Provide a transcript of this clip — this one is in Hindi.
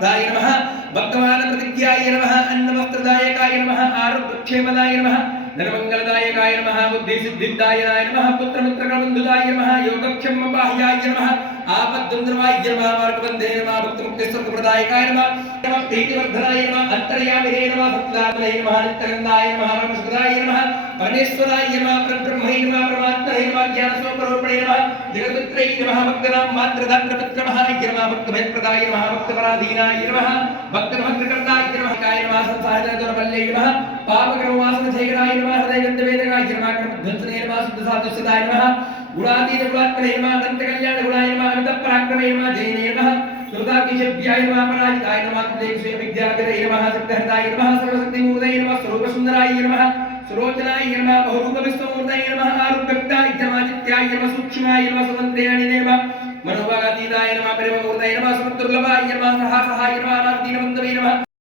परमार्थाय नमः भक्तमान प्रतिज्ञाय नमः अन्नवस्त्रदायकाय नमः आरोग्यक्षेमदाय नमः धनमंगलदायकाय नमः बुद्धिसिद्धिदायकाय नमः पुत्रमित्रकबन्धुदाय नमः योगक्षेम बाह्याय नमः आपद्दुन्द्रवाय नमः मार्गबन्धे नमः भक्तमुक्तिस्वर्गप्रदायकाय नमः प्रीतिवर्धनाय नमः अन्तर्यामिने नमः सत्तात्मने नमः नित्यनन्दाय नमः परमसुखदाय नमः परमेश्वराय नमः परब्रह्मणे नमः परमात्मने नमः ज्ञानस्वरूपिणे नमः जगद्वित्रे नमः भक्तनां मातृदात्रपितृमहाय नमः भक्तभयप्रदाय नमः भक्तपराधीनाय नमः भक्तभक्तकर्ताय नमः काय नमः संसारजनवल्ले नमः पापकर्मवासनशेखराय नमः हृदयगन्धवेदकाय नमः कर्मध्वंसने नमः शुद्धसाधुस्यदाय नमः गुणातीत गुणात्मने नमः अनन्तकल्याण गुणाय नमः अमितपराक्रमे नमः जयने नमः दुर्गाकीशभ्याय नमः पराजिताय नमः देवसे विद्याकरे नमः सत्यहृदाय नमः सर्वशक्तिमूर्तये नमः स्वरूपसुन्दराय नमः सुरोचनाय नमः बहुरूपविश्वमूर्तये नमः आरुप्यक्ताय नमः नित्याय नमः सूक्ष्माय नमः सुमन्त्रेणाय नमः मनोभागातीताय नमः परिमूर्तये नमः सुमन्तुर्लभाय नमः सहासहाय नमः अनादीनवन्तवे नमः